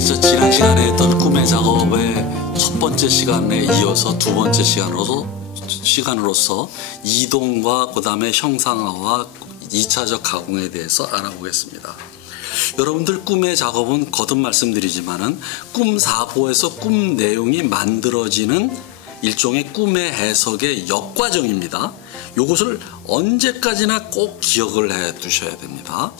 지난 시간에 했던 꿈의 작업의 첫 번째 시간에 이어서 두 번째 시간으로서 이동과 그 다음에 형상화와 2차적 가공에 대해서 알아보겠습니다. 여러분들 꿈의 작업은 거듭 말씀드리지만은 꿈 사고에서 꿈 내용이 만들어지는 일종의 꿈의 해석의 역과정입니다. 이것을 언제까지나 꼭 기억을 해 두셔야 됩니다.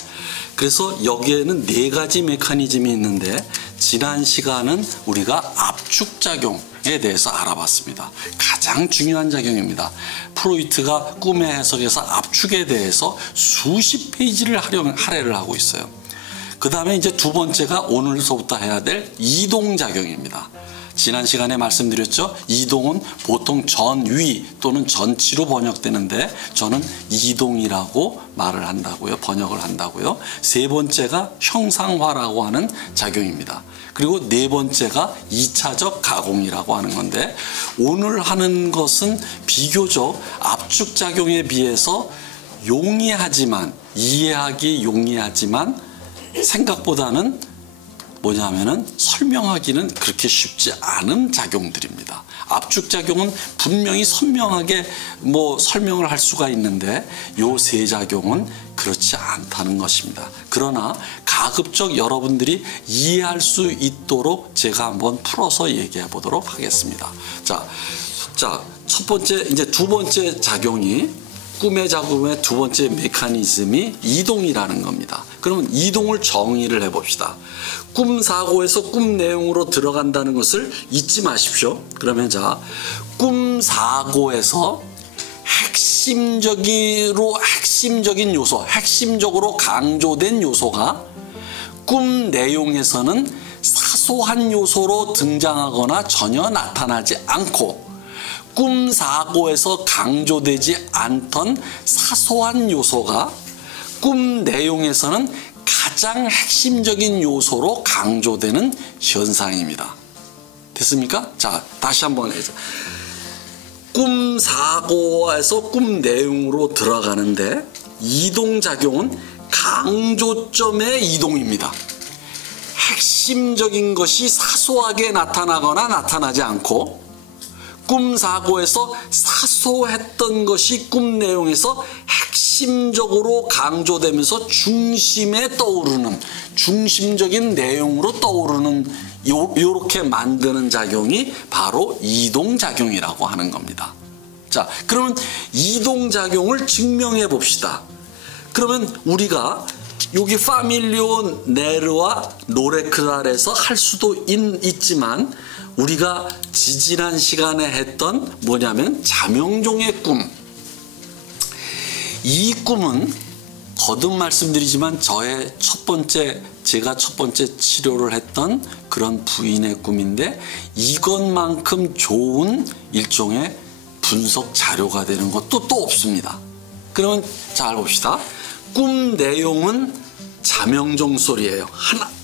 그래서 여기에는 네 가지 메커니즘이 있는데 지난 시간은 우리가 압축작용에 대해서 알아봤습니다. 가장 중요한 작용입니다. 프로이트가 꿈의 해석에서 압축에 대해서 수십 페이지를 할애를 하고 있어요. 그 다음에 이제 두 번째가 오늘서부터 해야 될 이동작용입니다. 지난 시간에 말씀드렸죠. 이동은 보통 전위 또는 전치로 번역되는데 저는 이동이라고 말을 한다고요. 번역을 한다고요. 세 번째가 형상화라고 하는 작용입니다. 그리고 네 번째가 2차적 가공이라고 하는 건데 오늘 하는 것은 비교적 압축작용에 비해서 용이하지만 이해하기 용이하지만 생각보다는 뭐냐면은 설명하기는 그렇게 쉽지 않은 작용들입니다. 압축작용은 분명히 선명하게 설명을 할 수가 있는데 요 세 작용은 그렇지 않다는 것입니다. 그러나 가급적 여러분들이 이해할 수 있도록 제가 한번 풀어서 얘기해 보도록 하겠습니다. 자, 첫 번째, 이제 두 번째 작용이 꿈의 작업의 두 번째 메커니즘이 이동이라는 겁니다. 그러면 이동을 정의를 해봅시다. 꿈 사고에서 꿈 내용으로 들어간다는 것을 잊지 마십시오. 그러면 꿈 사고에서 핵심적인 요소, 핵심적으로 강조된 요소가 꿈 내용에서는 사소한 요소로 등장하거나 전혀 나타나지 않고 꿈 사고에서 강조되지 않던 사소한 요소가 꿈 내용에서는 가장 핵심적인 요소로 강조되는 현상입니다. 됐습니까? 자, 다시 한번 해서 꿈 사고에서 꿈 내용으로 들어가는데 이동작용은 강조점의 이동입니다. 핵심적인 것이 사소하게 나타나거나 나타나지 않고 꿈 사고에서 사소했던 것이 꿈 내용에서 핵심적으로 강조되면서 중심에 떠오르는 중심적인 내용으로 떠오르는 요렇게 만드는 작용이 바로 이동작용이라고 하는 겁니다. 자, 그러면 이동작용을 증명해 봅시다. 그러면 우리가 여기 파밀리오 네르와 노레크랄에서 할 수도 있지만 우리가 지지난 시간에 했던 뭐냐면 자명종의 꿈. 이 꿈은 거듭 말씀드리지만 제가 첫 번째 치료를 했던 그런 부인의 꿈인데 이것만큼 좋은 일종의 분석 자료가 되는 것도 또 없습니다. 그러면 잘 봅시다. 꿈 내용은 자명종 소리예요.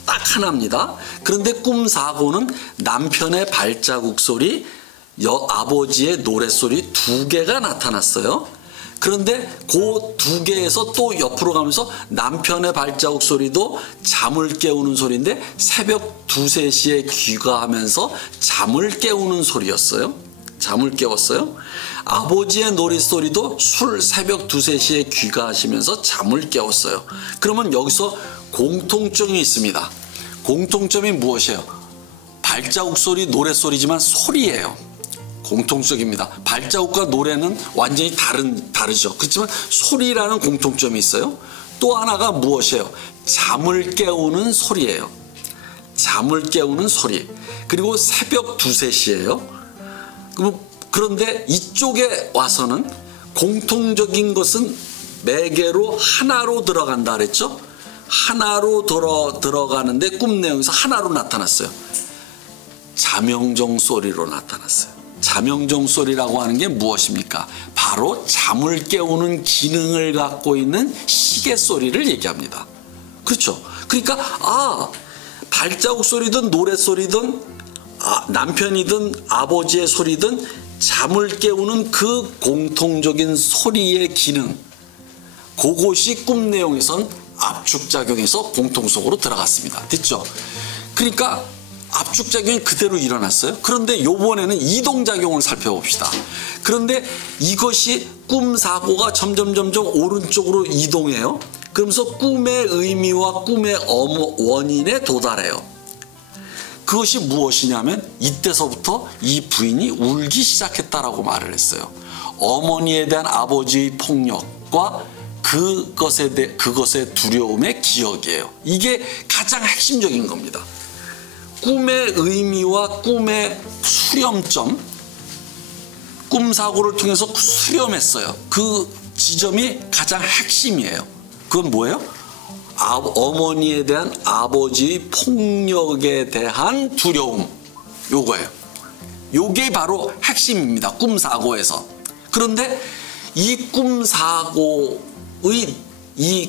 딱 하나입니다. 그런데 꿈 사고는 남편의 발자국 소리, 아버지의 노랫소리 두 개가 나타났어요. 그런데 그 두 개에서 또 옆으로 가면서 남편의 발자국 소리도 잠을 깨우는 소리인데 새벽 2, 3시에 귀가하면서 잠을 깨우는 소리였어요. 잠을 깨웠어요. 아버지의 노랫소리도 새벽 2, 3시에 귀가하시면서 잠을 깨웠어요. 그러면 여기서 공통점이 있습니다. 공통점이 무엇이에요? 발자국 소리, 노랫소리지만 소리예요. 공통적입니다. 발자국과 노래는 완전히 다르죠. 그렇지만 소리라는 공통점이 있어요. 또 하나가 무엇이에요? 잠을 깨우는 소리예요. 잠을 깨우는 소리. 그리고 새벽 2, 3시예요. 그런데 이쪽에 와서는 공통적인 것은 매개로 하나로 들어간다 그랬죠? 하나로 들어가는데 꿈 내용에서 하나로 나타났어요. 자명종 소리로 나타났어요. 자명종 소리라고 하는 게 무엇입니까? 바로 잠을 깨우는 기능을 갖고 있는 시계 소리를 얘기합니다. 그렇죠? 그러니까 발자국 소리든 노랫소리든 남편이든 아버지의 소리든 잠을 깨우는 그 공통적인 소리의 기능, 그것이 꿈 내용에선 압축작용에서 공통속으로 들어갔습니다. 됐죠? 그러니까 압축작용이 그대로 일어났어요. 그런데 요번에는 이동작용을 살펴봅시다. 그런데 이것이 꿈사고가 점점 오른쪽으로 이동해요. 그러면서 꿈의 의미와 꿈의 원인에 도달해요. 그것이 무엇이냐면 이때서부터 이 부인이 울기 시작했다라고 말을 했어요. 어머니에 대한 아버지의 폭력과 그것의 두려움의 기억이에요. 이게 가장 핵심적인 겁니다. 꿈의 의미와 꿈의 수렴점, 꿈사고를 통해서 수렴했어요. 그 지점이 가장 핵심이에요. 그건 뭐예요? 어머니에 대한 아버지의 폭력에 대한 두려움, 요거예요. 요게 바로 핵심입니다. 꿈사고에서. 그런데 이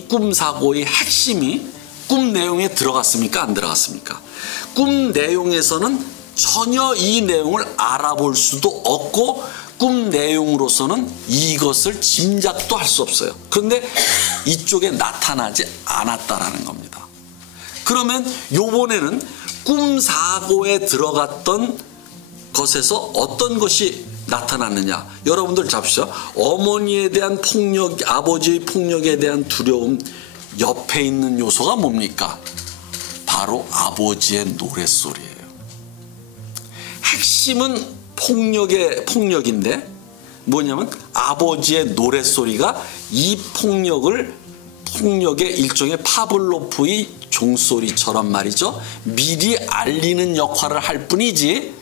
꿈사고의 핵심이 꿈 내용에 들어갔습니까? 안 들어갔습니까? 꿈 내용에서는 전혀 이 내용을 알아볼 수도 없고 꿈 내용으로서는 이것을 짐작도 할 수 없어요. 그런데 이쪽에 나타나지 않았다라는 겁니다. 그러면 요번에는 꿈사고에 들어갔던 것에서 어떤 것이 나타났느냐. 여러분들 잡시죠. 어머니에 대한 폭력, 아버지의 폭력에 대한 두려움 옆에 있는 요소가 뭡니까? 바로 아버지의 노랫소리예요. 핵심은 폭력인데 뭐냐면 아버지의 노랫소리가 이 폭력의 일종의 파블로프의 종소리처럼 말이죠. 미리 알리는 역할을 할 뿐이지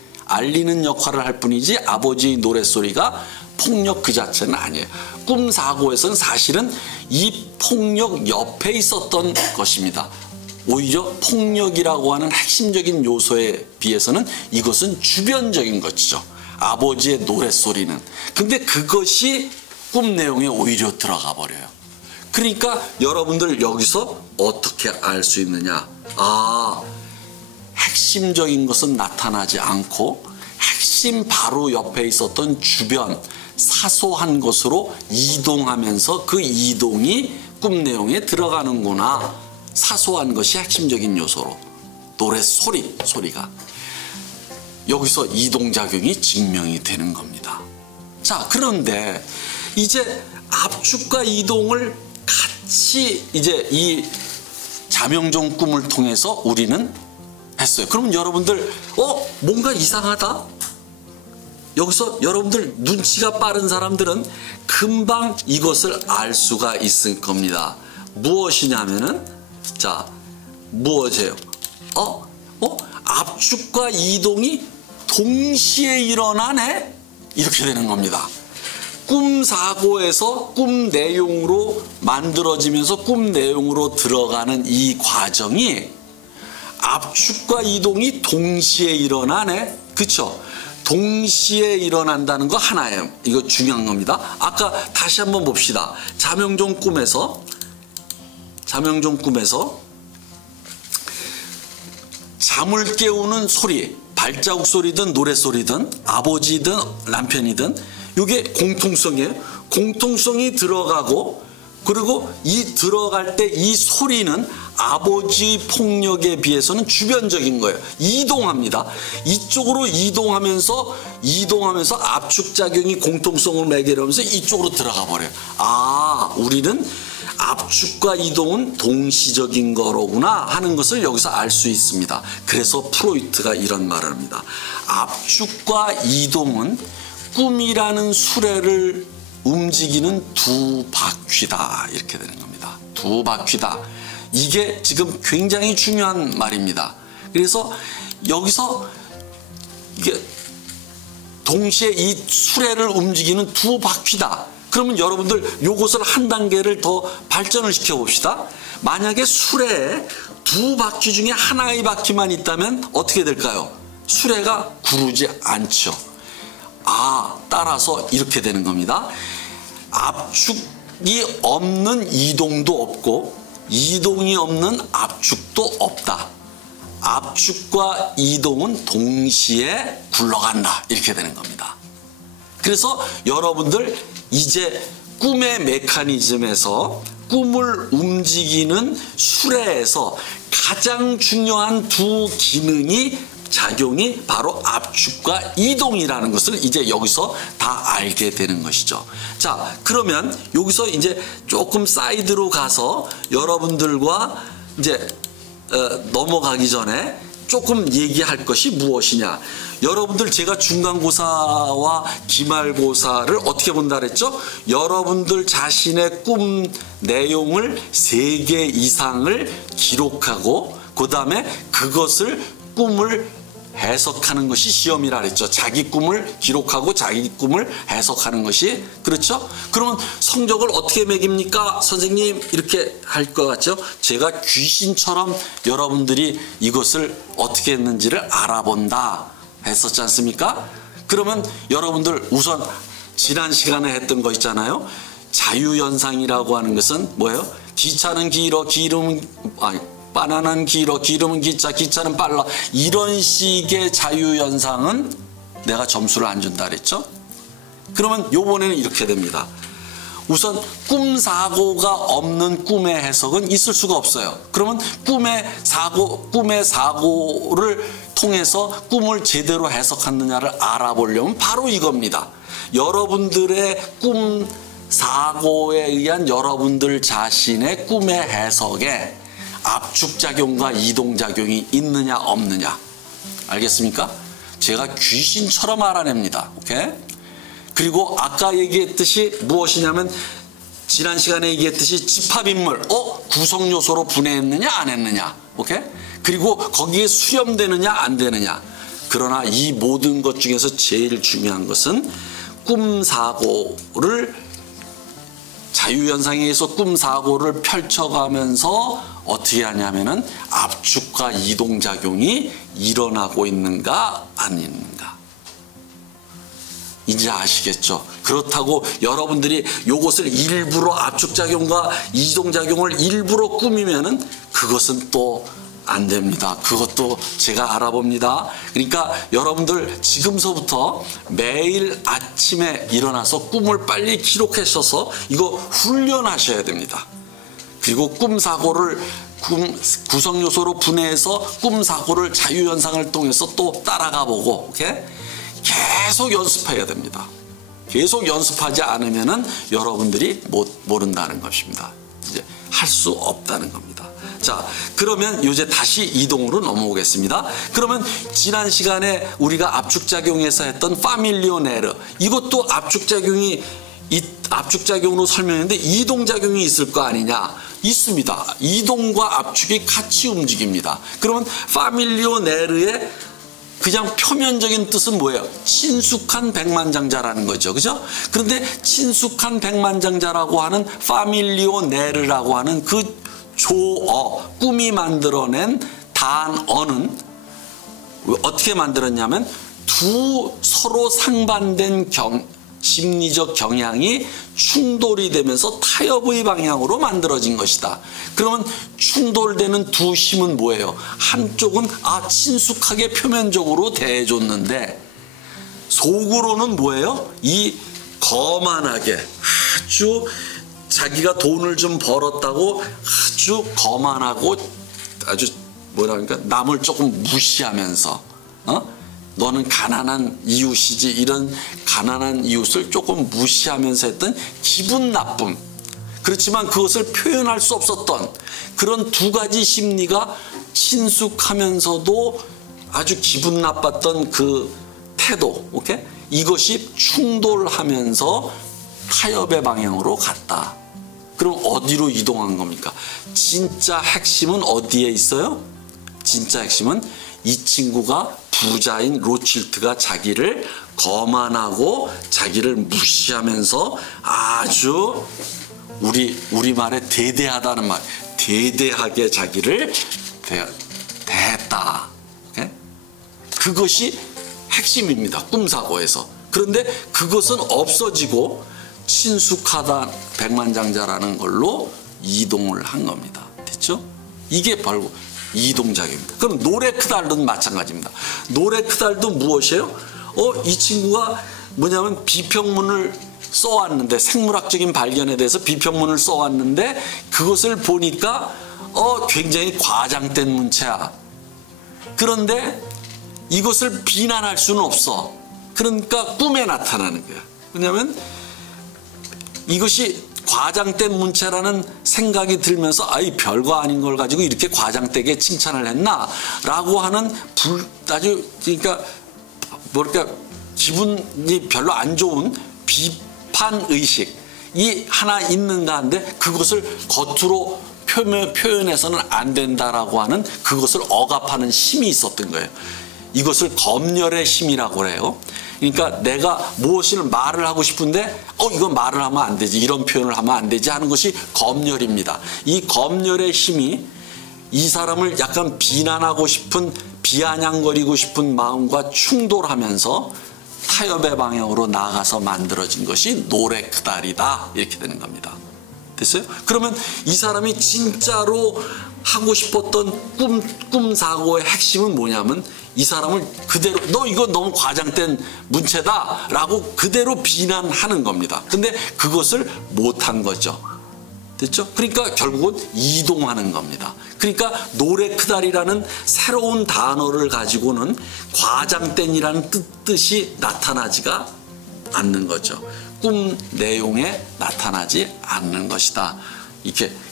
아버지의 노랫소리가 폭력 그 자체는 아니에요. 꿈사고에서는 사실은 이 폭력 옆에 있었던 것입니다. 오히려 폭력이라고 하는 핵심적인 요소에 비해서는 이것은 주변적인 것이죠. 아버지의 노랫소리는. 근데 그것이 꿈 내용에 오히려 들어가 버려요. 그러니까 여러분들 여기서 어떻게 알 수 있느냐. 핵심적인 것은 나타나지 않고 핵심 바로 옆에 있었던 주변 사소한 것으로 이동하면서 그 이동이 꿈 내용에 들어가는구나. 사소한 것이 핵심적인 요소로 소리가 여기서 이동작용이 증명이 되는 겁니다. 자, 그런데 이제 압축과 이동을 같이 이제 이 자명종 꿈을 통해서 우리는 했어요. 그러면 여러분들 뭔가 이상하다? 여기서 여러분들 눈치가 빠른 사람들은 금방 이것을 알 수가 있을 겁니다. 무엇이냐면은 무엇이에요? 압축과 이동이 동시에 일어나네? 이렇게 되는 겁니다. 꿈사고에서 꿈 내용으로 만들어지면서 꿈 내용으로 들어가는 이 과정이 압축과 이동이 동시에 일어나네? 그쵸? 동시에 일어난다는 거 하나예요. 이거 중요한 겁니다. 아까 다시 한번 봅시다. 자명종 꿈에서 잠을 깨우는 소리, 발자국 소리든 노랫소리든 아버지든 남편이든 이게 공통성이에요. 공통성이 들어가고 그리고 이 들어갈 때 이 소리는 아버지의 폭력에 비해서는 주변적인 거예요. 이동합니다. 이쪽으로 이동하면서 압축작용이 공통성을 매개하면서 이쪽으로 들어가 버려요. 우리는 압축과 이동은 동시적인 거로구나 하는 것을 여기서 알 수 있습니다. 그래서 프로이트가 이런 말을 합니다. 압축과 이동은 꿈이라는 수레를 움직이는 두 바퀴다. 이렇게 되는 겁니다. 두 바퀴다. 이게 지금 굉장히 중요한 말입니다. 그래서 여기서 이게 동시에 이 수레를 움직이는 두 바퀴다. 그러면 여러분들 요것을 한 단계를 더 발전을 시켜봅시다. 만약에 수레에 두 바퀴 중에 하나의 바퀴만 있다면 어떻게 될까요? 수레가 구르지 않죠. 따라서 이렇게 되는 겁니다. 압축이 없는 이동도 없고 이동이 없는 압축도 없다. 압축과 이동은 동시에 굴러간다. 이렇게 되는 겁니다. 그래서 여러분들 이제 꿈의 메커니즘에서 꿈을 움직이는 수레에서 가장 중요한 두 기능이 작용이 바로 압축과 이동이라는 것을 이제 여기서 다 알게 되는 것이죠. 자, 그러면 여기서 이제 조금 사이드로 가서 여러분들과 이제 넘어가기 전에 조금 얘기할 것이 무엇이냐. 여러분들 제가 중간고사와 기말고사를 어떻게 본다 그랬죠? 여러분들 자신의 꿈 내용을 3개 이상을 기록하고 그 다음에 그것을 꿈을 해석하는 것이 시험이라 그랬죠. 자기 꿈을 기록하고 자기 꿈을 해석하는 것이. 그렇죠? 그러면 성적을 어떻게 매깁니까? 선생님 이렇게 할 것 같죠? 제가 귀신처럼 여러분들이 이것을 어떻게 했는지를 알아본다 했었지 않습니까? 그러면 여러분들 우선 지난 시간에 했던 거 있잖아요. 자유현상이라고 하는 것은 뭐예요? 기차는 길어, 바나나는 길어, 기름은 기차, 기차는 빨라. 이런 식의 자유현상은 내가 점수를 안 준다 그랬죠? 그러면 요번에는 이렇게 됩니다. 우선 꿈사고가 없는 꿈의 해석은 있을 수가 없어요. 그러면 꿈의 사고를 통해서 꿈을 제대로 해석하느냐를 알아보려면 바로 이겁니다. 여러분들의 꿈 사고에 의한 여러분들 자신의 꿈의 해석에 압축작용과 이동작용이 있느냐 없느냐. 알겠습니까? 제가 귀신처럼 알아냅니다. 오케이? 그리고 아까 얘기했듯이 무엇이냐면 지난 시간에 얘기했듯이 집합인물 구성요소로 분해했느냐 안 했느냐. 오케이? 그리고 거기에 수렴되느냐 안 되느냐. 그러나 이 모든 것 중에서 제일 중요한 것은 꿈사고를 자유현상에 의해서 꿈사고를 펼쳐가면서 어떻게 하냐면은 압축과 이동작용이 일어나고 있는가 안 있는가. 이제 아시겠죠? 그렇다고 여러분들이 요것을 일부러 압축작용과 이동작용을 일부러 꾸미면은 그것은 또 안 됩니다. 그것도 제가 알아봅니다. 그러니까 여러분들 지금서부터 매일 아침에 일어나서 꿈을 빨리 기록하셔서 이거 훈련하셔야 됩니다. 그리고 꿈사고를 구성요소로 분해해서 꿈사고를 자유현상을 통해서 또 따라가 보고 계속 연습해야 됩니다. 계속 연습하지 않으면은 여러분들이 모른다는 것입니다. 이제 할 수 없다는 겁니다. 자, 그러면 이제 다시 이동으로 넘어오겠습니다. 그러면 지난 시간에 우리가 압축작용에서 했던 파밀리오네르, 이것도 압축작용으로 설명했는데 이동작용이 있을 거 아니냐? 있습니다. 이동과 압축이 같이 움직입니다. 그러면 파밀리오네르의 그냥 표면적인 뜻은 뭐예요? 친숙한 백만장자라는 거죠. 그죠? 그런데 친숙한 백만장자라고 하는 파밀리오네르라고 하는 그 조어, 꿈이 만들어낸 단어는 어떻게 만들었냐면 두 서로 상반된 심리적 경향이 충돌이 되면서 타협의 방향으로 만들어진 것이다. 그러면 충돌되는 두 힘은 뭐예요? 한쪽은 친숙하게 표면적으로 대해줬는데 속으로는 뭐예요? 이 거만하게 아주 자기가 돈을 좀 벌었다고 아주 거만하고 아주 뭐랄까 남을 조금 무시하면서 너는 가난한 이웃이지, 이런 가난한 이웃을 조금 무시하면서 했던 기분 나쁨, 그렇지만 그것을 표현할 수 없었던 그런 두 가지 심리가 친숙하면서도 아주 기분 나빴던 그 태도, 오케이? 이것이 충돌하면서 타협의 방향으로 갔다. 그럼 어디로 이동한 겁니까? 진짜 핵심은 어디에 있어요? 진짜 핵심은 이 친구가 부자인 로칠트가 자기를 거만하고 자기를 무시하면서 아주 우리말에 대대하다는 말, 대대하게 자기를 대했다. 오케이? 그것이 핵심입니다. 꿈사고에서. 그런데 그것은 없어지고 친숙하다 백만장자라는 걸로 이동을 한 겁니다. 됐죠? 이게 바로 이동작용입니다. 그럼 노레크달도 마찬가지입니다. 노레크달도 무엇이에요? 이 친구가 뭐냐면 비평문을 써왔는데, 생물학적인 발견에 대해서 비평문을 써왔는데 그것을 보니까 굉장히 과장된 문체야. 그런데 이것을 비난할 수는 없어. 그러니까 꿈에 나타나는 거야. 왜냐하면 이것이 과장된 문체라는 생각이 들면서 아이 별거 아닌 걸 가지고 이렇게 과장되게 칭찬을 했나? 라고 하는 아주 그러니까 뭐랄까 기분이 별로 안 좋은 비판 의식이 하나 있는가 한데 그것을 겉으로 표현해서는 안 된다라고 하는 그것을 억압하는 심이 있었던 거예요. 이것을 검열의 심이라고 해요. 그러니까 내가 무엇을 말을 하고 싶은데 이건 말을 하면 안 되지, 이런 표현을 하면 안 되지 하는 것이 검열입니다. 이 검열의 힘이 이 사람을 약간 비난하고 싶은, 비아냥거리고 싶은 마음과 충돌하면서 타협의 방향으로 나아가서 만들어진 것이 노래크다리다, 이렇게 되는 겁니다. 됐어요? 그러면 이 사람이 진짜로 하고 싶었던 꿈 사고의 핵심은 뭐냐면 이 사람을 그대로 너 이거 너무 과장된 문체다 라고 그대로 비난하는 겁니다. 근데 그것을 못한 거죠. 됐죠? 그러니까 결국은 이동하는 겁니다. 그러니까 노래크다리라는 새로운 단어를 가지고는 과장된이라는 뜻이 나타나지가 않는 거죠. 꿈 내용에 나타나지 않는 것이다.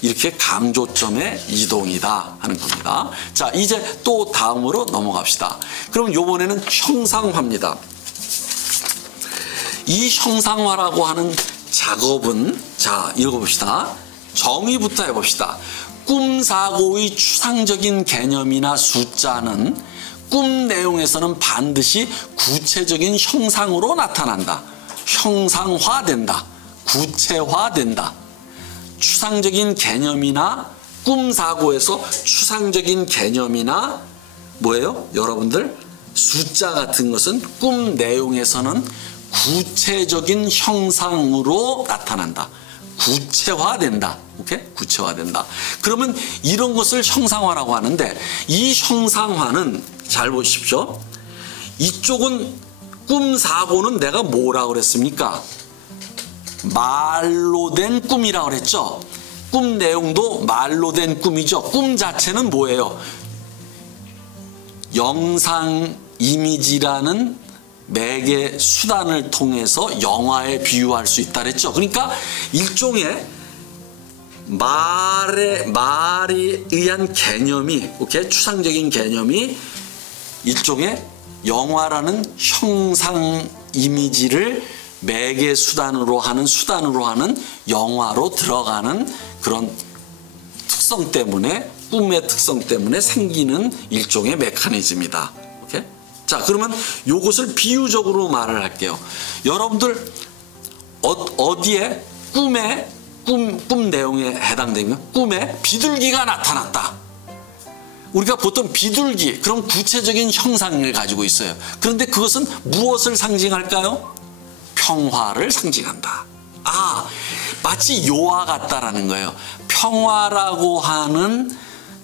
이렇게 강조점의 이동이다 하는 겁니다. 자, 이제 또 다음으로 넘어갑시다. 그럼 이번에는 형상화입니다. 이 형상화라고 하는 작업은, 자, 읽어봅시다. 정의부터 해봅시다. 꿈사고의 추상적인 개념이나 숫자는 꿈 내용에서는 반드시 구체적인 형상으로 나타난다. 형상화된다. 구체화된다. 추상적인 개념이나 꿈사고에서 추상적인 개념이나 뭐예요? 여러분들 숫자 같은 것은 꿈 내용에서는 구체적인 형상으로 나타난다. 구체화된다. 오케이? 구체화된다. 그러면 이런 것을 형상화라고 하는데 이 형상화는 잘 보십시오. 이쪽은 꿈사고는 내가 뭐라고 그랬습니까? 말로 된 꿈이라고 그랬죠. 꿈 내용도 말로 된 꿈이죠. 꿈 자체는 뭐예요? 영상 이미지라는 매개 수단을 통해서 영화에 비유할 수 있다 그랬죠. 그러니까 일종의 말에 의한 개념이, 오케이? 추상적인 개념이 일종의 영화라는 형상 이미지를 매개 수단으로 하는 영화로 들어가는 그런 특성 때문에, 꿈의 특성 때문에 생기는 일종의 메커니즘이다. 오케이? 자, 그러면 이것을 비유적으로 말을 할게요. 여러분들 어디에 꿈 내용에 해당되면 꿈에 비둘기가 나타났다. 우리가 보통 비둘기, 그런 구체적인 형상을 가지고 있어요. 그런데 그것은 무엇을 상징할까요? 평화를 상징한다. 마치 요와 같다라는 거예요. 평화라고 하는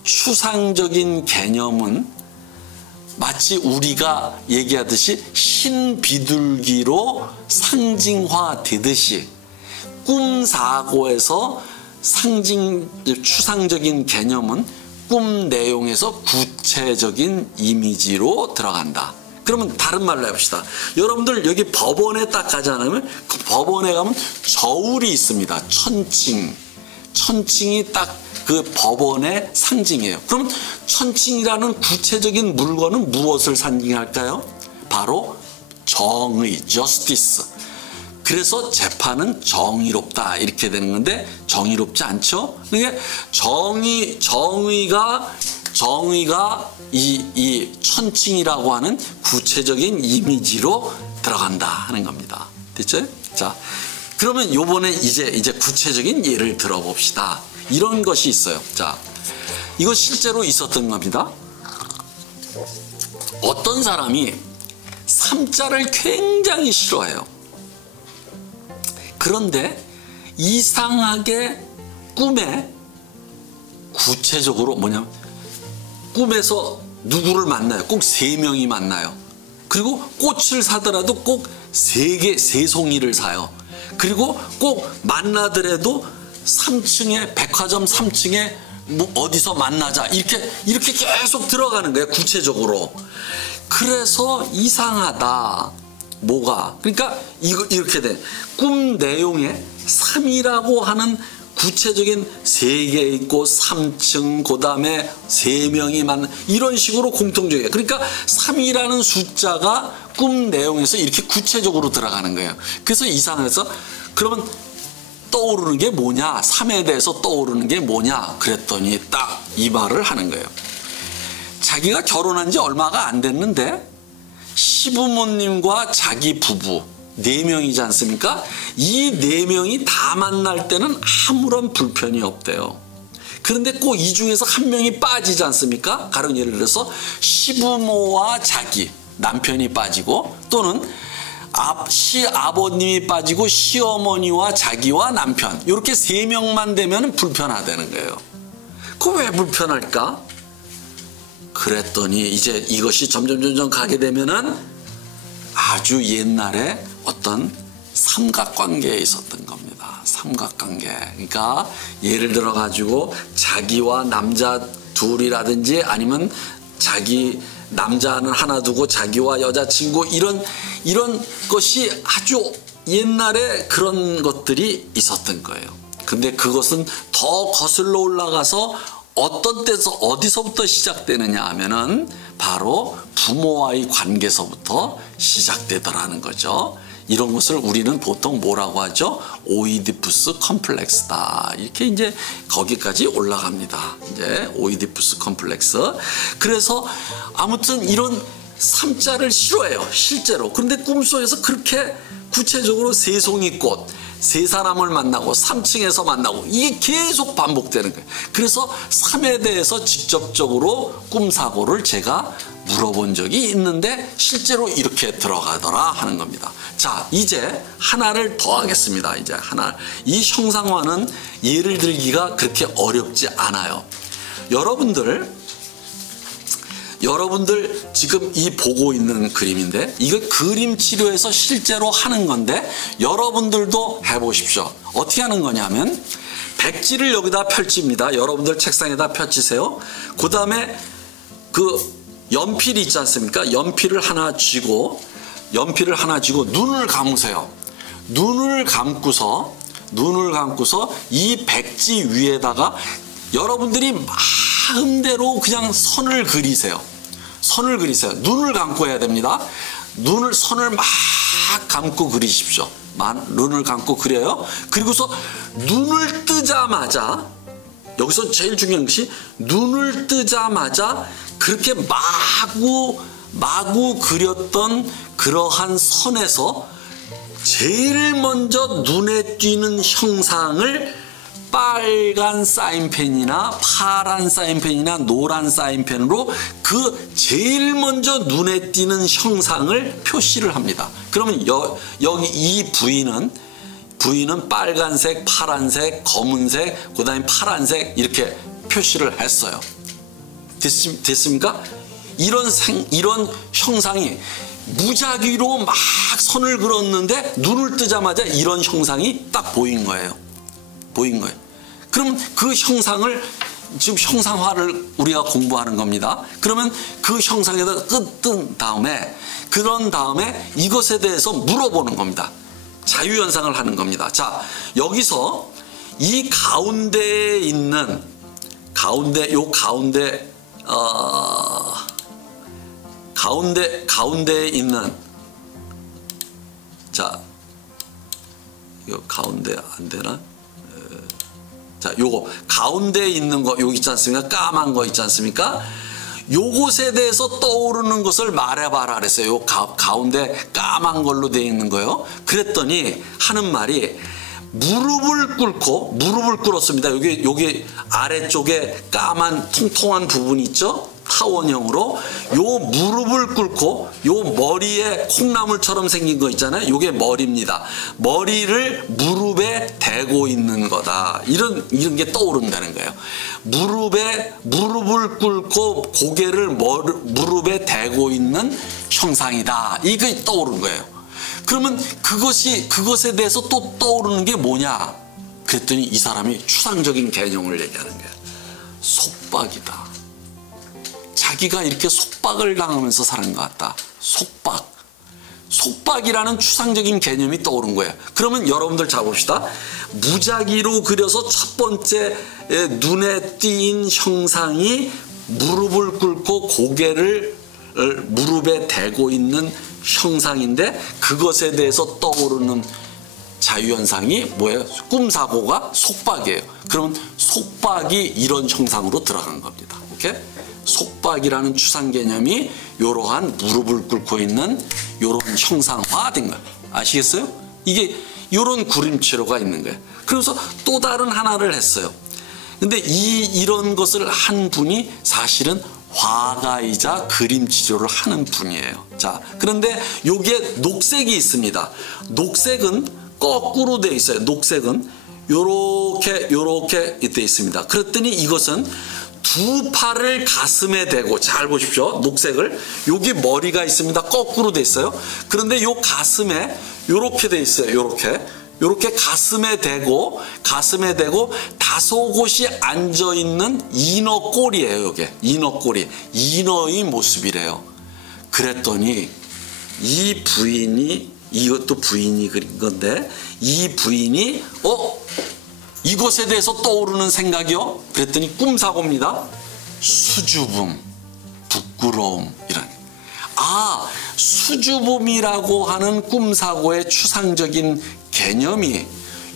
추상적인 개념은 마치 우리가 얘기하듯이 신비둘기로 상징화되듯이 꿈사고에서 추상적인 개념은 꿈 내용에서 구체적인 이미지로 들어간다. 그러면 다른 말로 해봅시다. 여러분들 여기 법원에 딱 가지 않으면 그 법원에 가면 저울이 있습니다. 천칭이 딱 그 법원의 상징이에요. 그럼 천칭이라는 구체적인 물건은 무엇을 상징할까요? 바로 정의, justice. 그래서 재판은 정의롭다 이렇게 되는 건데 정의롭지 않죠? 그러니까 정의가 이 천칭이라고 하는 구체적인 이미지로 들어간다 하는 겁니다. 됐죠? 자, 그러면 요번에 이제 구체적인 예를 들어봅시다. 이런 것이 있어요. 자, 이거 실제로 있었던 겁니다. 어떤 사람이 삼자를 굉장히 싫어해요. 그런데 이상하게 꿈에 구체적으로 뭐냐면 꿈에서 누구를 만나요. 꼭 3명이 만나요. 그리고 꽃을 사더라도 꼭 3송이를 사요. 그리고 꼭 만나더라도 3층에 백화점 3층에 뭐 어디서 만나자 이렇게 계속 들어가는 거예요. 구체적으로. 그래서 이상하다. 뭐가? 그러니까 이렇게 돼. 꿈 내용에 3이라고 하는 구체적인 3개 있고 3층 그다음에 3명이 만나 이런 식으로 공통적이에요. 그러니까 3이라는 숫자가 꿈 내용에서 이렇게 구체적으로 들어가는 거예요. 그래서 이상해서 그러면 떠오르는 게 뭐냐? 3에 대해서 떠오르는 게 뭐냐? 그랬더니 딱 이 말을 하는 거예요. 자기가 결혼한 지 얼마가 안 됐는데 시부모님과 자기 부부 4명이지 않습니까? 이 4명이 다 만날 때는 아무런 불편이 없대요. 그런데 꼭 이 중에서 한 명이 빠지지 않습니까? 가령 예를 들어서 시부모와 자기 남편이 빠지고 또는 시아버님이 빠지고 시어머니와 자기와 남편 이렇게 3명만 되면 불편하다는 거예요. 그거 왜 불편할까? 그랬더니 이제 이것이 점점 가게 되면은 아주 옛날에 어떤 삼각관계에 있었던 겁니다. 삼각관계. 그러니까 예를 들어 가지고 자기와 남자 둘이라든지 아니면 자기 남자는 하나 두고 자기와 여자친구 이런 것이 아주 옛날에 그런 것들이 있었던 거예요. 근데 그것은 더 거슬러 올라가서 어떤 때서 어디서부터 시작되느냐 하면은 바로 부모와의 관계에서부터 시작되더라는 거죠. 이런 것을 우리는 보통 뭐라고 하죠? 오이디푸스 컴플렉스다. 이렇게 이제 거기까지 올라갑니다. 이제 오이디푸스 컴플렉스. 그래서 아무튼 이런 3자를 싫어해요. 실제로. 그런데 꿈속에서 그렇게 구체적으로 새송이꽃, 3사람을 만나고 3층에서 만나고 이게 계속 반복되는 거예요. 그래서 3에 대해서 직접적으로 꿈사고를 제가 물어본 적이 있는데 실제로 이렇게 들어가더라 하는 겁니다. 자, 이제 하나를 더 하겠습니다. 이제 하나. 이 형상화는 예를 들기가 그렇게 어렵지 않아요. 여러분들 지금 이 보고 있는 그림인데 이거 그림 치료에서 실제로 하는 건데 여러분들도 해보십시오. 어떻게 하는 거냐면 백지를 여기다 펼칩니다. 여러분들 책상에다 펼치세요. 그 다음에 그 연필이 있지 않습니까? 연필을 하나 쥐고 눈을 감으세요. 눈을 감고서 이 백지 위에다가 여러분들이 마음대로 그냥 선을 그리세요. 눈을 감고 해야 됩니다. 선을 막 감고 그리십시오. 눈을 감고 그려요. 그리고서 눈을 뜨자마자 여기서 제일 중요한 것이 눈을 뜨자마자 그렇게 마구 그렸던 그러한 선에서 제일 먼저 눈에 띄는 형상을 빨간 사인펜이나 파란 사인펜이나 노란 사인펜으로 그 제일 먼저 눈에 띄는 형상을 표시를 합니다. 그러면 여기 이 부위는 빨간색, 파란색, 검은색, 그 다음에 파란색 이렇게 표시를 했어요. 됐습니까? 이런 형상이 무작위로 막 선을 그었는데 눈을 뜨자마자 이런 형상이 딱 보인 거예요. 그러면 그 형상을 지금 형상화를 우리가 공부하는 겁니다. 그러면 그 형상에다 뜬 다음에 그런 다음에 이것에 대해서 물어보는 겁니다. 자유연상을 하는 겁니다. 자, 여기서 이 가운데에 있는 가운데에 있는 자, 이거 가운데 안 되나? 자, 요거 가운데에 있는 거 여기 있지 않습니까? 까만 거 있지 않습니까? 요것에 대해서 떠오르는 것을 말해봐라 그랬어요. 요 가운데 까만 걸로 되어 있는 거요. 그랬더니 하는 말이 무릎을 꿇었습니다. 여기 아래쪽에 까만 통통한 부분이 있죠? 타원형으로 요 무릎을 꿇고 요 머리에 콩나물처럼 생긴 거 있잖아요. 요게 머리입니다. 머리를 무릎에 대고 있는 거다. 이런 게 떠오른다는 거예요. 무릎을 꿇고 고개를 무릎에 대고 있는 형상이다. 이게 떠오른 거예요. 그러면 그것에 대해서 또 떠오르는 게 뭐냐? 그랬더니 이 사람이 추상적인 개념을 얘기하는 거야. 속박이다. 자기가 이렇게 속박을 당하면서 사는 것 같다. 속박. 속박이라는 추상적인 개념이 떠오른 거예요. 그러면 여러분들 자 봅시다. 무작위로 그려서 첫 번째 눈에 띈 형상이 무릎을 꿇고 고개를 무릎에 대고 있는 형상인데 그것에 대해서 떠오르는 자유현상이 뭐예요? 꿈사고가 속박이에요. 그러면 속박이 이런 형상으로 들어간 겁니다. 오케이? 속박이라는 추상 개념이 이러한 무릎을 꿇고 있는 이런 형상화된 거예요. 아시겠어요? 이게 이런 그림체로가 있는 거예요. 그래서 또 다른 하나를 했어요. 근데 이런 것을 한 분이 사실은 화가이자 그림 치료를 하는 분이에요. 자, 그런데 여기에 녹색이 있습니다. 녹색은 거꾸로 돼 있어요. 녹색은 요렇게 돼 있습니다. 그랬더니 이것은 두 팔을 가슴에 대고, 잘 보십시오. 녹색을. 여기 머리가 있습니다. 거꾸로 돼 있어요. 그런데 요 가슴에 요렇게 돼 있어요. 요렇게 가슴에 대고 다소 곳이 앉아 있는 인어꼴이에요. 요게 인어꼴이 인어의 모습이래요. 그랬더니 이 부인이, 이것도 부인이 그린 건데, 이 부인이 이것에 대해서 떠오르는 생각이요? 그랬더니 꿈사고입니다. 수줍음, 부끄러움, 이런. 수줍음이라고 하는 꿈사고의 추상적인 개념이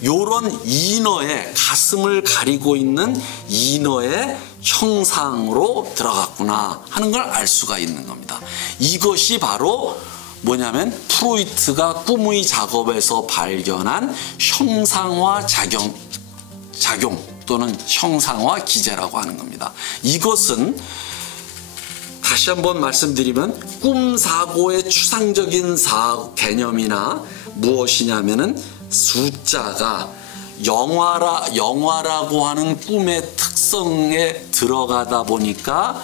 요런 인어의, 가슴을 가리고 있는 인어의 형상으로 들어갔구나 하는 걸 알 수가 있는 겁니다. 이것이 바로 뭐냐면 프로이트가 꿈의 작업에서 발견한 형상화 작용 또는 형상화 기제라고 하는 겁니다. 이것은 다시 한번 말씀드리면 꿈사고의 추상적인 개념이나 무엇이냐면은 숫자가 영화라고 하는 꿈의 특성에 들어가다 보니까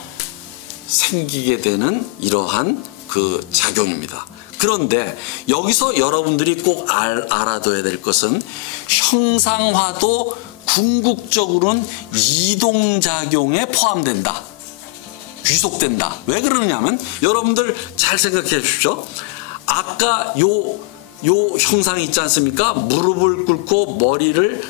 생기게 되는 이러한 그 작용입니다. 그런데 여기서 여러분들이 꼭 알아둬야 될 것은 형상화도 궁극적으로는 이동작용에 포함된다. 귀속된다. 왜 그러냐면 여러분들 잘 생각해 주십시오. 아까 요 형상이 있지 않습니까? 무릎을 꿇고 머리를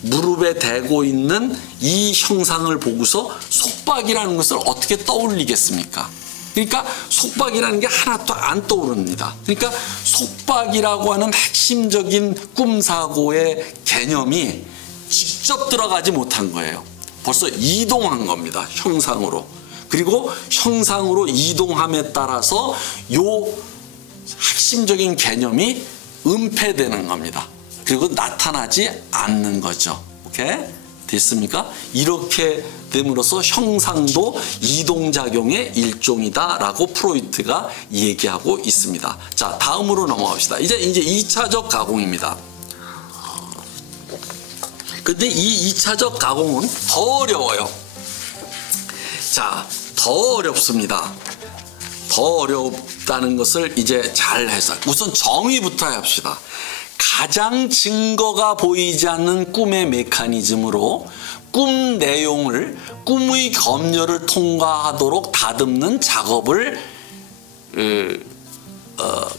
무릎에 대고 있는 이 형상을 보고서 속박이라는 것을 어떻게 떠올리겠습니까? 그러니까 속박이라는 게 하나도 안 떠오릅니다. 그러니까 속박이라고 하는 핵심적인 꿈사고의 개념이 직접 들어가지 못한 거예요. 벌써 이동한 겁니다. 형상으로. 그리고 형상으로 이동함에 따라서 요 핵심적인 개념이 은폐되는 겁니다. 그리고 나타나지 않는 거죠. 오케이? 됐습니까? 이렇게 됨으로써 형상도 이동작용의 일종이다라고 프로이트가 얘기하고 있습니다. 자, 다음으로 넘어갑시다. 이제 2차적 가공입니다. 근데 이 2차적 가공은 더 어려워요. 자, 더 어렵습니다. 더 어렵다는 것을 이제 잘 해서 우선 정의부터 합시다. 가장 증거가 보이지 않는 꿈의 메커니즘으로 꿈 내용을 꿈의 검열을 통과하도록 다듬는 작업을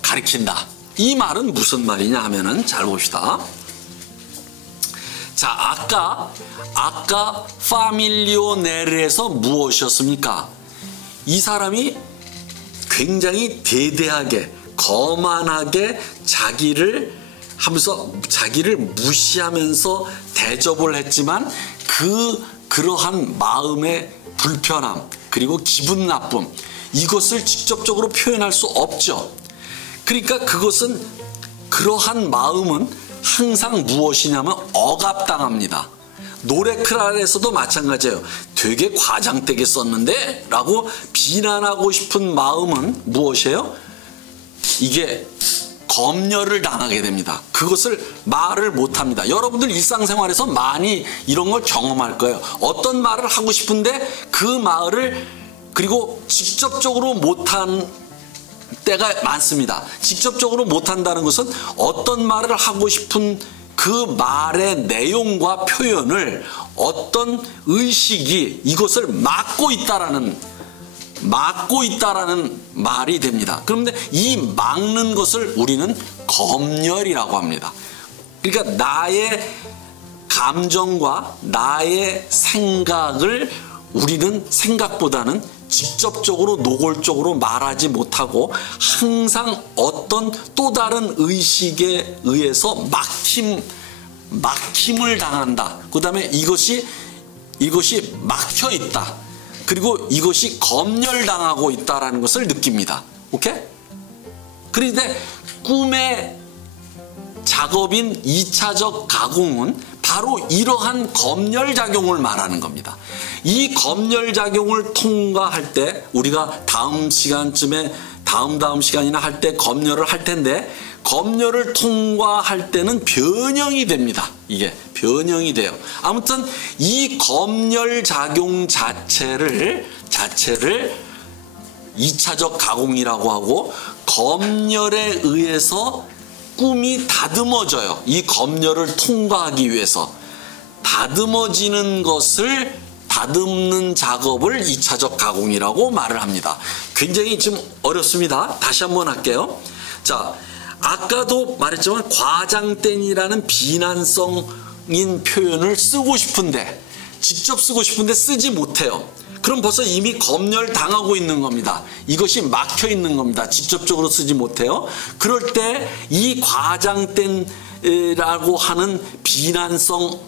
가리킨다. 이 말은 무슨 말이냐 하면은 잘 봅시다. 자, 아까 파밀리오 네르에서 무엇이었습니까? 이 사람이 굉장히 대대하게 거만하게 자기를 무시하면서 대접을 했지만 그러한 마음의 불편함 그리고 기분 나쁨 이것을 직접적으로 표현할 수 없죠. 그러니까 그러한 마음은 항상 무엇이냐면 억압당합니다. 노래크랄에서도 마찬가지예요. 되게 과장되게 썼는데 라고 비난하고 싶은 마음은 무엇이에요? 이게 검열을 당하게 됩니다. 그것을 말을 못합니다. 여러분들 일상생활에서 많이 이런 걸 경험할 거예요. 어떤 말을 하고 싶은데 그 말을 그리고 직접적으로 못한 때가 많습니다. 직접적으로 못한다는 것은 어떤 말을 하고 싶은 그 말의 내용과 표현을 어떤 의식이 이것을 막고 있다라는 말이 됩니다. 그런데 이 막는 것을 우리는 검열이라고 합니다. 그러니까 나의 감정과 나의 생각을 우리는 생각보다는 직접적으로 노골적으로 말하지 못하고 항상 어떤 또 다른 의식에 의해서 막힘을 당한다. 그 다음에 이것이 막혀 있다. 그리고 이것이 검열당하고 있다라는 것을 느낍니다. 오케이? 그런데 꿈의 작업인 2차적 가공은 바로 이러한 검열작용을 말하는 겁니다. 이 검열작용을 통과할 때 우리가 다음 시간쯤에 다음 시간이나 할 때 검열을 할 텐데 검열을 통과할 때는 변형이 됩니다. 이게 변형이 돼요. 아무튼 이 검열작용 자체를 2차적 가공이라고 하고 검열에 의해서 꿈이 다듬어져요. 이 검열을 통과하기 위해서 다듬어지는 것을 다듬는 작업을 2차적 가공이라고 말을 합니다. 굉장히 좀 어렵습니다. 다시 한번 할게요. 자, 아까도 말했지만 과장된이라는 비난성인 표현을 쓰고 싶은데 직접 쓰고 싶은데 쓰지 못해요. 그럼 벌써 이미 검열 당하고 있는 겁니다. 이것이 막혀 있는 겁니다. 직접적으로 쓰지 못해요. 그럴 때 이 과장된이라고 하는 비난성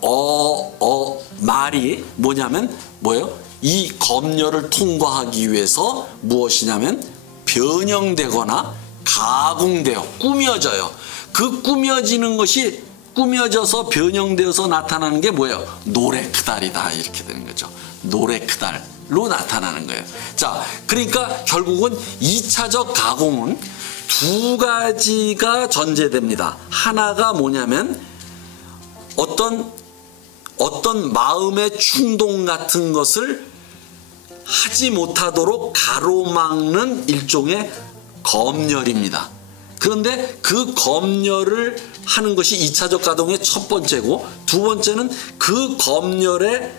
말이 뭐냐면 뭐예요? 이 검열을 통과하기 위해서 무엇이냐면 변형되거나 가공되어 꾸며져요. 그 꾸며지는 것이 꾸며져서 변형되어서 나타나는 게 뭐예요? 노래크달이다 이렇게 되는 거죠. 노래크달로 나타나는 거예요. 자, 그러니까 결국은 2차적 가공은 두 가지가 전제됩니다. 하나가 뭐냐면 어떤 마음의 충동 같은 것을 하지 못하도록 가로막는 일종의 검열입니다. 그런데 그 검열을 하는 것이 2차적 가동의 첫 번째고 두 번째는 그 검열에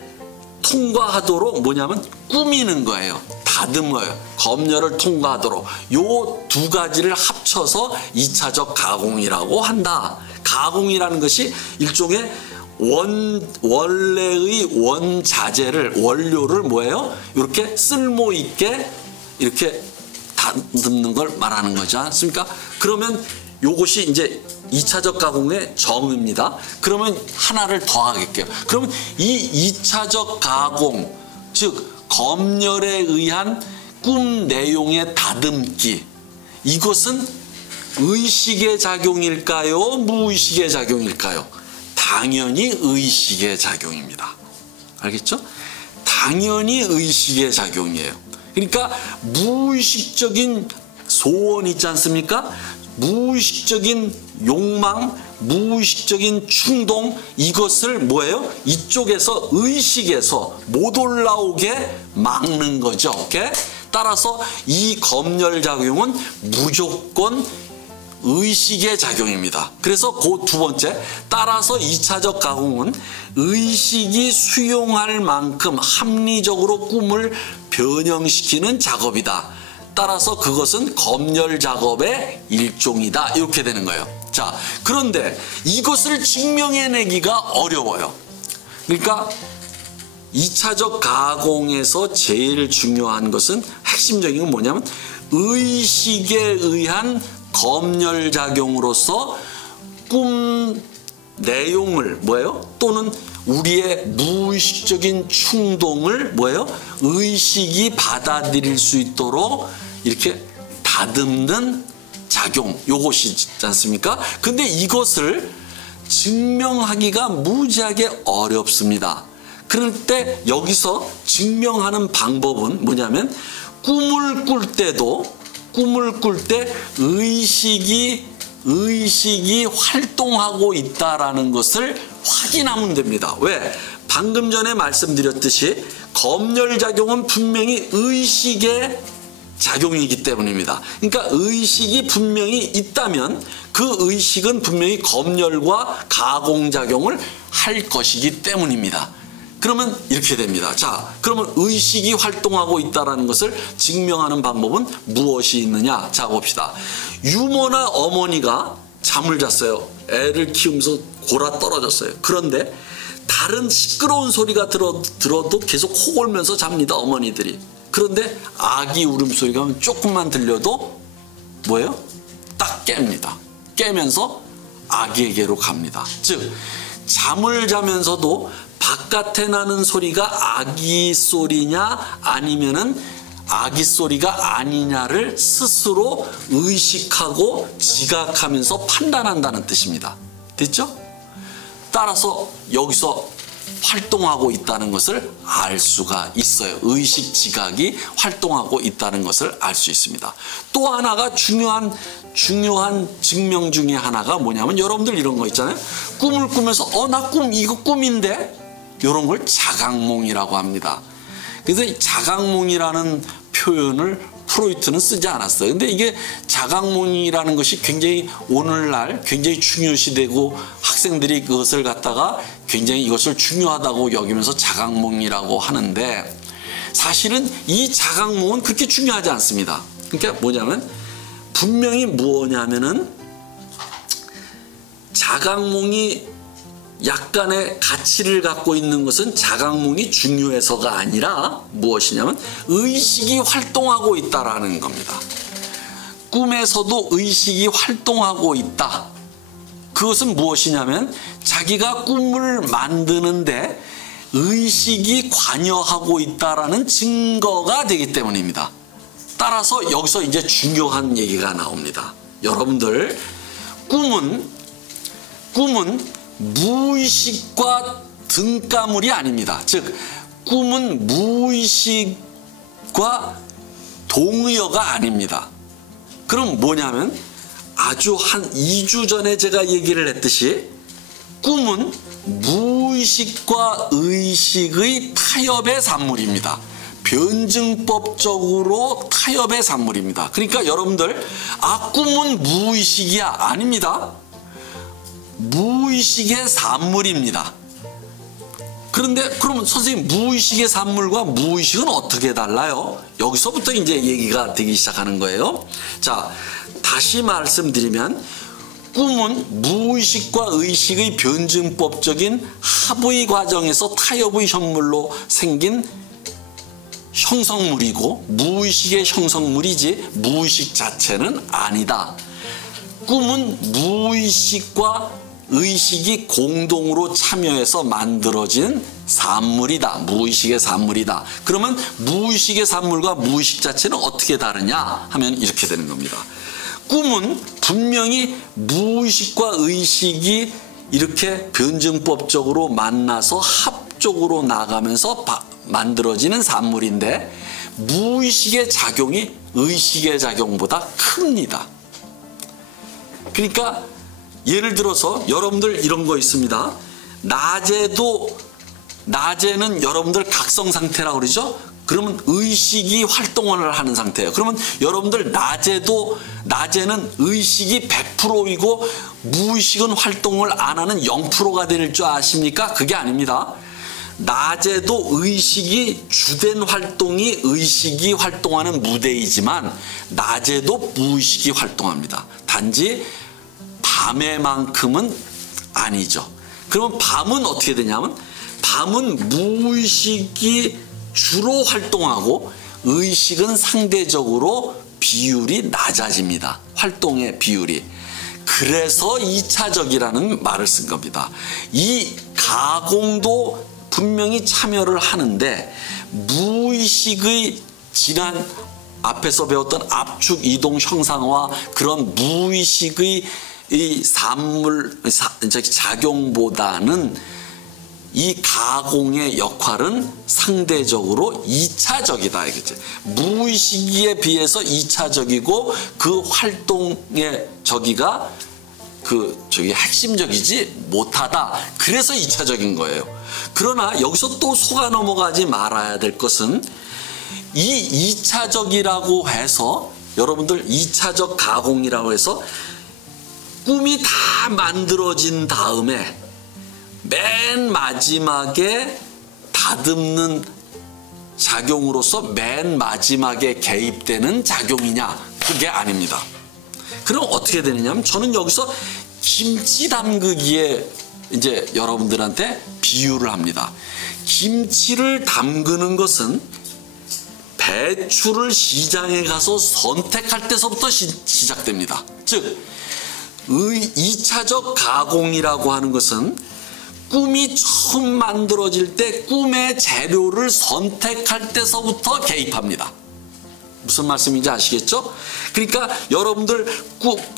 통과하도록 뭐냐면 꾸미는 거예요. 다듬어요. 검열을 통과하도록. 요 두 가지를 합쳐서 2차적 가공이라고 한다. 가공이라는 것이 일종의 원래의 원자재를 원료를 뭐예요? 이렇게 쓸모 있게 이렇게 다듬는 걸 말하는 거지 않습니까? 그러면 요것이 이제 2차적 가공의 정의입니다. 그러면 하나를 더 하겠게요. 그러면 이 2차적 가공, 즉 검열에 의한 꿈 내용의 다듬기, 이것은 의식의 작용일까요? 무의식의 작용일까요? 당연히 의식의 작용입니다. 알겠죠? 당연히 의식의 작용이에요. 그러니까 무의식적인 소원 있지 않습니까? 무의식적인 욕망, 무의식적인 충동, 이것을 뭐예요? 이쪽에서 의식에서 못 올라오게 막는 거죠. 오케이? 따라서 이 검열작용은 무조건 의식의 작용입니다. 그래서 그 두 번째, 따라서 2차적 가공은 의식이 수용할 만큼 합리적으로 꿈을 변형시키는 작업이다. 따라서 그것은 검열 작업의 일종이다. 이렇게 되는 거예요. 자, 그런데 이것을 증명해내기가 어려워요. 그러니까 2차적 가공에서 제일 중요한 것은 핵심적인 건 뭐냐면 의식에 의한 검열작용으로서 꿈 내용을 뭐예요? 또는 우리의 무의식적인 충동을 뭐예요? 의식이 받아들일 수 있도록 이렇게 다듬는 작용, 요것이 있지 않습니까? 근데 이것을 증명하기가 무지하게 어렵습니다. 그럴 때 여기서 증명하는 방법은 뭐냐면 꿈을 꿀 때 의식이 활동하고 있다라는 것을 확인하면 됩니다. 왜? 방금 전에 말씀드렸듯이 검열작용은 분명히 의식에 작용이기 때문입니다. 그러니까 의식이 분명히 있다면 그 의식은 분명히 검열과 가공작용을 할 것이기 때문입니다. 그러면 이렇게 됩니다. 자, 그러면 의식이 활동하고 있다는 것을 증명하는 방법은 무엇이 있느냐? 자, 봅시다. 유모나 어머니가 잠을 잤어요. 애를 키우면서 골아 떨어졌어요. 그런데 다른 시끄러운 소리가 들어도 계속 코골면서 잡니다. 어머니들이. 그런데 아기 울음소리가 조금만 들려도 뭐예요? 딱 깹니다. 깨면서 아기에게로 갑니다. 즉 잠을 자면서도 바깥에 나는 소리가 아기 소리냐 아니면은 아기 소리가 아니냐를 스스로 의식하고 지각하면서 판단한다는 뜻입니다. 됐죠? 따라서 여기서 활동하고 있다는 것을 알 수가 있어요. 의식 지각이 활동하고 있다는 것을 알 수 있습니다. 또 하나가 중요한 증명 중에 하나가 뭐냐면 여러분들 이런 거 있잖아요. 꿈을 꾸면서 나 이거 꿈인데 이런 걸 자각몽이라고 합니다. 그래서 이 자각몽이라는 표현을 프로이트는 쓰지 않았어요. 근데 이게 자각몽이라는 것이 굉장히 오늘날 굉장히 중요시되고 학생들이 그것을 갖다가 굉장히 이것을 중요하다고 여기면서 자각몽이라고 하는데 사실은 이 자각몽은 그렇게 중요하지 않습니다. 그러니까 뭐냐면 분명히 뭐냐면은 자각몽이 약간의 가치를 갖고 있는 것은 자각몽이 중요해서가 아니라 무엇이냐면 의식이 활동하고 있다라는 겁니다. 꿈에서도 의식이 활동하고 있다. 그것은 무엇이냐면 자기가 꿈을 만드는데 의식이 관여하고 있다라는 증거가 되기 때문입니다. 따라서 여기서 이제 중요한 얘기가 나옵니다. 여러분들 꿈은 무의식과 등가물이 아닙니다. 즉 꿈은 무의식과 동의어가 아닙니다. 그럼 뭐냐면 아주 한 2주 전에 제가 얘기를 했듯이 꿈은 무의식과 의식의 타협의 산물입니다. 변증법적으로 타협의 산물입니다. 그러니까 여러분들 꿈은 무의식이야. 아닙니다. 무의식의 산물입니다. 그런데 그러면 선생님 무의식의 산물과 무의식은 어떻게 달라요? 여기서부터 이제 얘기가 되기 시작하는 거예요. 자, 다시 말씀드리면 꿈은 무의식과 의식의 변증법적인 합의 과정에서 타협의 현물로 생긴 형성물이고 무의식의 형성물이지 무의식 자체는 아니다. 꿈은 무의식과 의식이 공동으로 참여해서 만들어진 산물이다. 무의식의 산물이다. 그러면 무의식의 산물과 무의식 자체는 어떻게 다르냐 하면 이렇게 되는 겁니다. 꿈은 분명히 무의식과 의식이 이렇게 변증법적으로 만나서 합적으로 나가면서 만들어지는 산물인데 무의식의 작용이 의식의 작용보다 큽니다. 그러니까 예를 들어서 여러분들 이런 거 있습니다. 낮에는 여러분들 각성 상태라고 그러죠. 그러면 의식이 활동을 하는 상태예요. 그러면 여러분들 낮에는 의식이 100%이고 무의식은 활동을 안 하는 0%가 될 줄 아십니까? 그게 아닙니다. 낮에도 의식이 주된 활동이 의식이 활동하는 무대이지만 낮에도 무의식이 활동합니다. 단지 밤에만큼은 아니죠. 그러면 밤은 어떻게 되냐면 밤은 무의식이 주로 활동하고 의식은 상대적으로 비율이 낮아집니다. 활동의 비율이. 그래서 2차적이라는 말을 쓴 겁니다. 이 가공도 분명히 참여를 하는데 무의식의 지난 앞에서 배웠던 압축, 이동, 형상화 그런 무의식의 이 작용보다는 이 가공의 역할은 상대적으로 2차적이다. 이거죠. 무의식에 비해서 2차적이고 그 활동의 저기가 핵심적이지 못하다. 그래서 2차적인 거예요. 그러나 여기서 또 속아 넘어가지 말아야 될 것은 이 2차적이라고 해서 여러분들 2차적 가공이라고 해서 꿈이 다 만들어진 다음에 맨 마지막에 다듬는 작용으로서 맨 마지막에 개입되는 작용이냐? 그게 아닙니다. 그럼 어떻게 되느냐면 저는 여기서 김치 담그기에 이제 여러분들한테 비유를 합니다. 김치를 담그는 것은 배추를 시장에 가서 선택할 때서부터 시작됩니다. 즉 2차적 가공이라고 하는 것은 꿈이 처음 만들어질 때 꿈의 재료를 선택할 때서부터 개입합니다. 무슨 말씀인지 아시겠죠? 그러니까 여러분들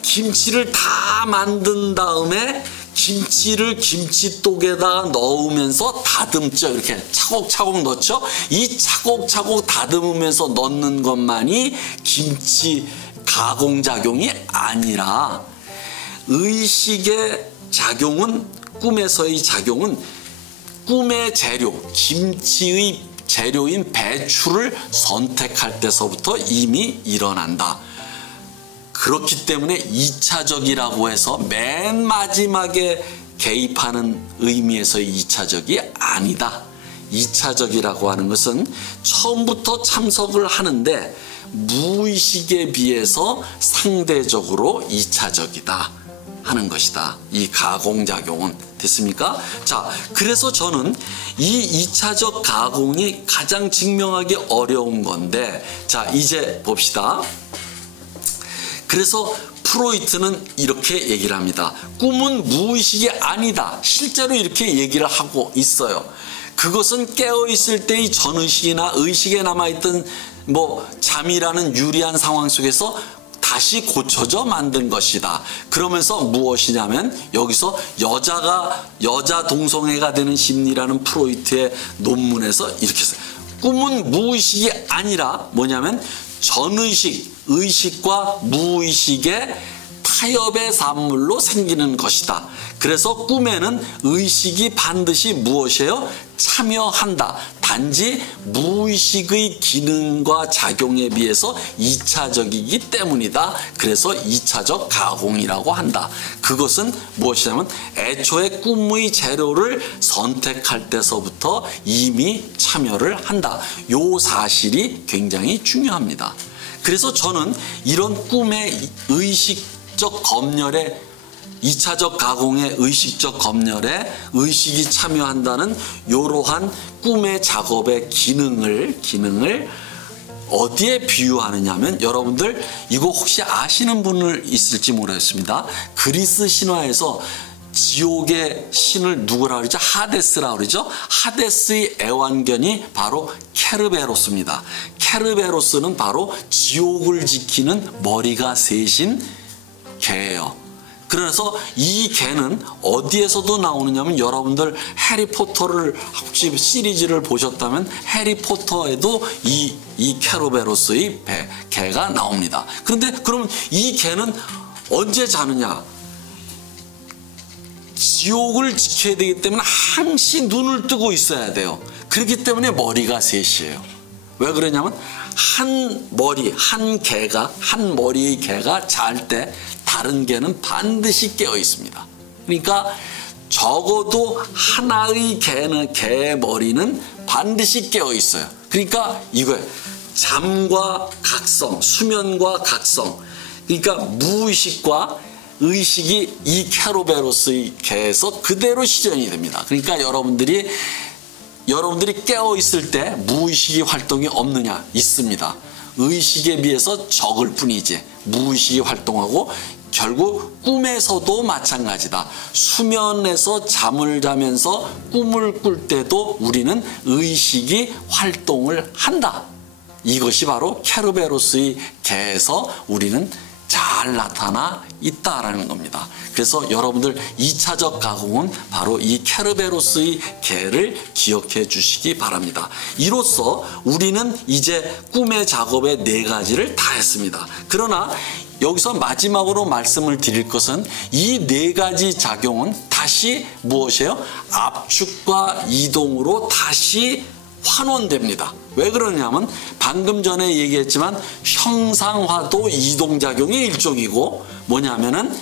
김치를 다 만든 다음에 김치를 김치독에다가 넣으면서 다듬죠. 이렇게 차곡차곡 넣죠. 이 차곡차곡 다듬으면서 넣는 것만이 김치 가공작용이 아니라 의식의 작용은 꿈에서의 작용은 꿈의 재료, 김치의 재료인 배추를 선택할 때서부터 이미 일어난다. 그렇기 때문에 2차적이라고 해서 맨 마지막에 개입하는 의미에서의 2차적이 아니다. 2차적이라고 하는 것은 처음부터 참석을 하는데 무의식에 비해서 상대적으로 2차적이다 하는 것이다. 이 가공작용은. 됐습니까? 자, 그래서 저는 이 2차적 가공이 가장 증명하기 어려운 건데, 자, 이제 봅시다. 그래서 프로이트는 이렇게 얘기를 합니다. 꿈은 무의식이 아니다. 실제로 이렇게 얘기를 하고 있어요. 그것은 깨어있을 때의 전의식이나 의식에 남아있던 잠이라는 유리한 상황 속에서 다시 고쳐져 만든 것이다. 그러면서 무엇이냐면 여기서 여자 동성애가 되는 심리라는 프로이트의 논문에서 이렇게 써요. 꿈은 무의식이 아니라 뭐냐면 전의식, 의식과 무의식의 타협의 산물로 생기는 것이다. 그래서 꿈에는 의식이 반드시 무엇이에요? 참여한다. 단지 무의식의 기능과 작용에 비해서 2차적이기 때문이다. 그래서 2차적 가공이라고 한다. 그것은 무엇이냐면 애초에 꿈의 재료를 선택할 때서부터 이미 참여를 한다. 요 사실이 굉장히 중요합니다. 그래서 저는 이런 꿈의 의식적 검열에 2차적 가공의 의식적 검열에 의식이 참여한다는 이러한 꿈의 작업의 기능을 어디에 비유하느냐면 여러분들 이거 혹시 아시는 분을 있을지 모르겠습니다. 그리스 신화에서 지옥의 신을 누구라 그러죠? 하데스라 그러죠? 하데스의 애완견이 바로 케르베로스입니다. 케르베로스는 바로 지옥을 지키는 머리가 셋인 개예요. 그래서 이 개는 어디에서도 나오느냐면 여러분들 해리포터를 혹시 시리즈를 보셨다면 해리포터에도 이 케르베로스의 개가 나옵니다. 그런데 그러면 이 개는 언제 자느냐? 지옥을 지켜야 되기 때문에 항시 눈을 뜨고 있어야 돼요. 그렇기 때문에 머리가 셋이에요. 왜 그러냐면 한 머리의 개가 잘 때 다른 개는 반드시 깨어 있습니다. 그러니까 적어도 하나의 개의 머리는 반드시 깨어 있어요. 그러니까 이거예요. 잠과 각성, 수면과 각성. 그러니까 무의식과 의식이 이 케르베로스의 개에서 그대로 시전이 됩니다. 그러니까 여러분들이 깨어 있을 때 무의식이 활동이 없느냐? 있습니다. 의식에 비해서 적을 뿐이지 무의식이 활동하고 결국 꿈에서도 마찬가지다. 수면에서 잠을 자면서 꿈을 꿀 때도 우리는 의식이 활동을 한다. 이것이 바로 케르베로스의 개에서 우리는 잘 나타나 있다라는 겁니다. 그래서 여러분들 2차적 가공은 바로 이 케르베로스의 개를 기억해 주시기 바랍니다. 이로써 우리는 이제 꿈의 작업의 4가지를 다 했습니다. 그러나 여기서 마지막으로 말씀을 드릴 것은 이 4가지 작용은 다시 무엇이에요? 압축과 이동으로 다시 환원됩니다. 왜 그러냐면 방금 전에 얘기했지만 형상화도 이동작용의 일종이고 뭐냐면은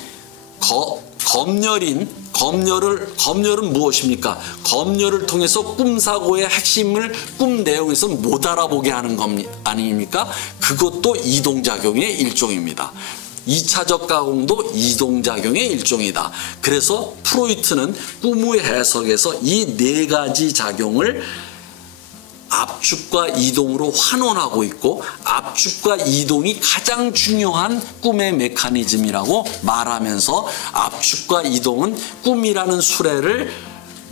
검열은 무엇입니까? 검열을 통해서 꿈사고의 핵심을 꿈 내용에서 못 알아보게 하는 것 아닙니까? 그것도 이동작용의 일종입니다. 2차적 가공도 이동작용의 일종이다. 그래서 프로이트는 꿈의 해석에서 이 네 가지 작용을 압축과 이동으로 환원하고 있고 압축과 이동이 가장 중요한 꿈의 메커니즘이라고 말하면서 압축과 이동은 꿈이라는 수레를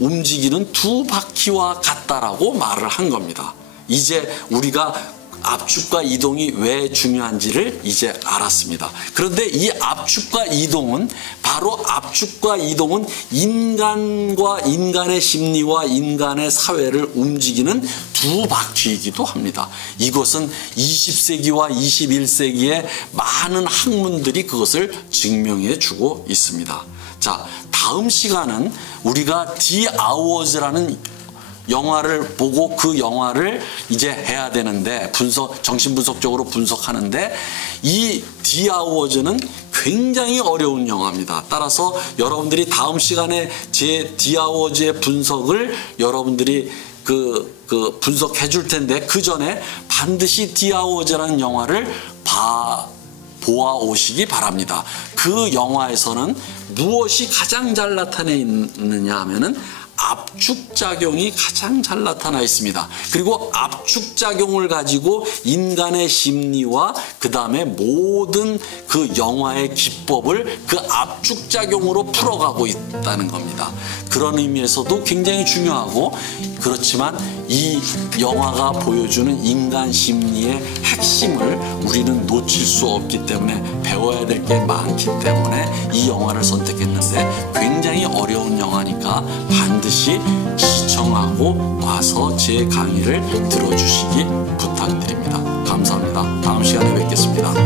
움직이는 두 바퀴와 같다라고 말을 한 겁니다. 이제 우리가 압축과 이동이 왜 중요한지를 이제 알았습니다. 그런데 이 압축과 이동은 인간과 인간의 심리와 인간의 사회를 움직이는 두 바퀴이기도 합니다. 이것은 20세기와 21세기에 많은 학문들이 그것을 증명해 주고 있습니다. 자, 다음 시간은 우리가 디 아워즈라는 영화를 보고 그 영화를 이제 해야 되는데 정신분석적으로 분석하는데 이 디 아워즈는 굉장히 어려운 영화입니다. 따라서 여러분들이 다음 시간에 제 디 아워즈의 분석을 여러분들이 분석해 줄 텐데 그 전에 반드시 디 아워즈라는 영화를 보아 오시기 바랍니다. 그 영화에서는 무엇이 가장 잘 나타내 있느냐 하면은 압축작용이 가장 잘 나타나 있습니다. 그리고 압축작용을 가지고 인간의 심리와 그 다음에 모든 그 영화의 기법을 그 압축작용으로 풀어가고 있다는 겁니다. 그런 의미에서도 굉장히 중요하고 그렇지만 이 영화가 보여주는 인간 심리의 핵심을 우리는 놓칠 수 없기 때문에 배워야 될 게 많기 때문에 이 영화를 선택했는데 굉장히 어려운 영화니까 반드시 시청하고 와서 제 강의를 들어주시기 부탁드립니다. 감사합니다. 다음 시간에 뵙겠습니다.